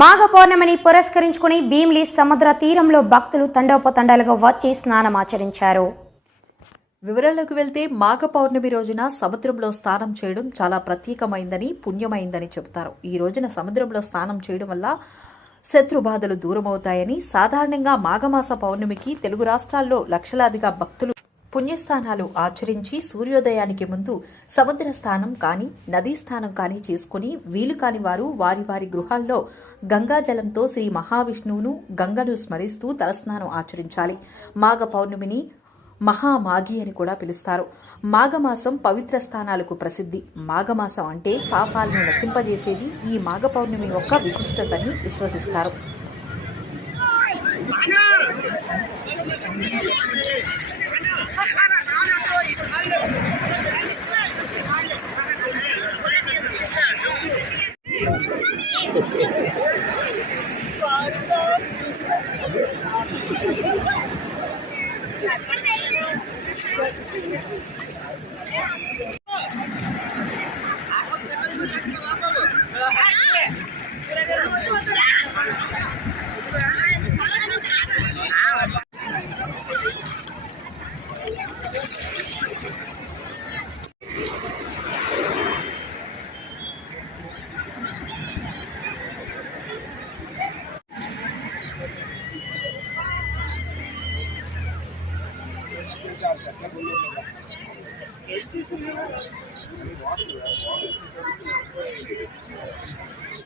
మాఘ పౌర్ణమిని పురస్కరించుకుని భీమిలి సముద్ర తీరంలో భక్తులు తండోపతండాలుగా వచ్చి స్నానమాచరించారు. వివరాలకు వెళ్తే మాఘ పౌర్ణమి రోజున సముద్రంలో స్నానం చేయడం చాలా ప్రత్యేకమైందని, పుణ్యమైందని చెబుతారు. ఈ రోజున సముద్రంలో స్నానం చేయడం వల్ల శత్రుబాధలు దూరమవుతాయని, సాధారణంగా మాఘమాస పౌర్ణమికి తెలుగు రాష్ట్రాల్లో లక్షలాదిగా భక్తులు పుణ్యస్థానాలు ఆచరించి సూర్యోదయానికి ముందు సముద్ర స్నానం కానీ, నదీ స్నానం కానీ చేసుకుని, వీలు కాని వారు వారి వారి గృహాల్లో గంగాజలంతో శ్రీ మహావిష్ణువును, గంగను స్మరిస్తూ తలస్నానం ఆచరించాలి. మాఘ పౌర్ణమిని మహామాఘి అని కూడా పిలుస్తారు. మాఘమాసం పవిత్ర స్థానాలకు ప్రసిద్ధి. మాఘమాసం అంటే పాపాలను నశింపజేసేది ఈ మాఘ పౌర్ణమి యొక్క విశిష్టతని విశ్వసిస్తారు.